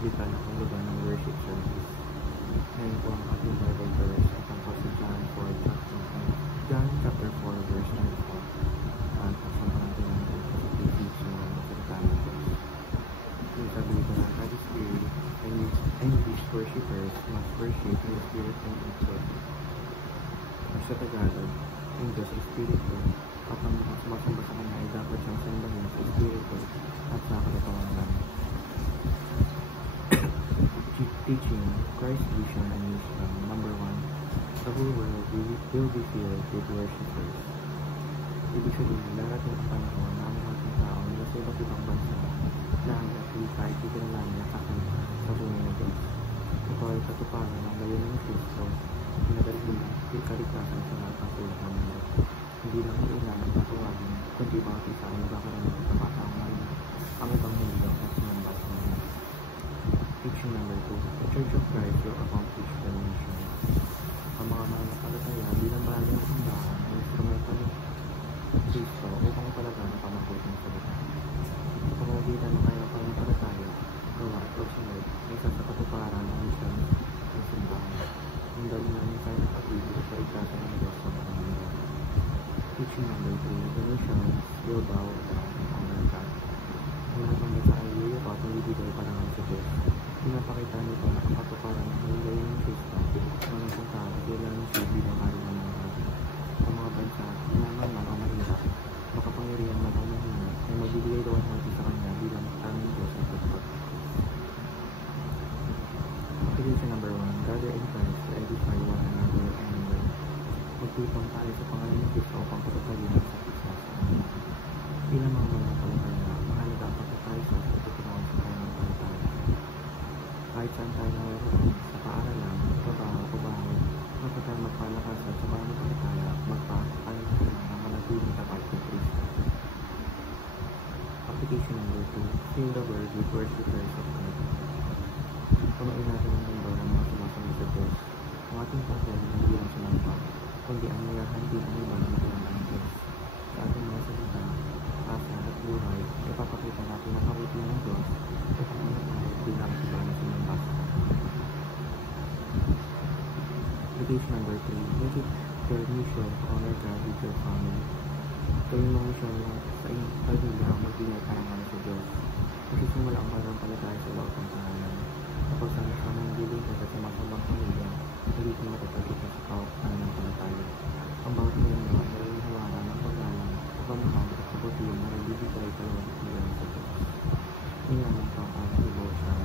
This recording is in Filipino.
publika na kung lugar ng worship service. Ngayon po ang ating Bible verse ay tungkol sa John chapter 4 verse 24. At ang pangalan natin sa teaching ng salita ng Diyos. Yung sabi dito na God is spirit and his worshippers must worship in the spirit and in truth. Sa Tagalog, ang Diyos is spirito. Kapag sumasamba sa kanya ay dapat siyang sambahin sa spirito at sa katotohanan. Teaching Christ's vision and mission. Number 1, the whole world will be filled with worshipers. Ibig sabihin, darating ang panahon na ang mga tao na sa iba't ibang bansa lahat at kahit ikinalaman na kakanta sa tunay na Diyos. Ito ay katuparan ng layunin ng Kristo, pinadalhin yung kaligtasan sa lahat ng tulad ng mundo. Hindi lang kailangan tatawagin, kundi bawat isa ay magkakaroon ng pagkakataong ngayon ang ibang mundo at sinambat ng mundo. Teaching number 2, the Church of Christ will accomplish the mission. Ang mga mananampalataya bilang bahagi ng simbahan ay instrumento ni Kristo upang palagan ang pamabuting salita. Sa pamamagitan ng kanyang pananampalataya, gawa at pagsunod ay isa sa katuparan ng mission ng simbahan. Ang dali namin tayo pag-ibig sa ligtasan ng Diyos sa mga mundo. Teaching number 3, the nations will bow down and honor God. Ang lahat ng bansa ay lilipot at bibigay parangal sa Diyos. Pinapakita nito na ang katuparan ng halilayan ng Kristo na ng tao kailangan siya bilang hari ng mga hari. Ang mga bansa, naman man o mahirap, makapangyarihan man o mahina, ay magbibigay daw natin sa kanya bilang tanging Diyos at Diyos. Application number 1, gather in Christ to edify one another and learn. Magtutong tayo sa pangalan ng Kristo upang patatayin sa isa sa amin. Bilang mga mananampalataya, mahalaga ang pagtatay sa pagtutunawan sa tayo ng palataya. Kahit saan tayo naroon, sa paaralan, trabaho o bahay, dapat tayo magpalakas at sa pananampalataya at magpapalakas ng manatiling tapat kay Kristo. Application number 2, fill the word with worshipers of God. Punuin natin ang mundo ng mga sumasunod sa Diyos. Ang ating papel hindi lang sinampa, kundi ang nilahandi ang iba na makilang ng Diyos. Sa ating mga salita, asa at buhay, ipapakita natin ang kabutihan ng Diyos at ang mga tao bilang iba na sinampa. Application number 3, make it your mission to honor God with your family. Gawin mong mission sa inyong pamilya ang magbigay karangalan sa Diyos. Nagsisimula ang pananampalataya sa bawat ng tahanan. Kapag sa nasama ng lilingkod at sumasambang pamilya, nagiging matatagit na sa pananampalataya. Ang bawat miyembro ay nalilihawakan ng paggalang, pagmamahal at kabutihan na nagbibigay kalawang sa Diyos. Tingnan ang devotion.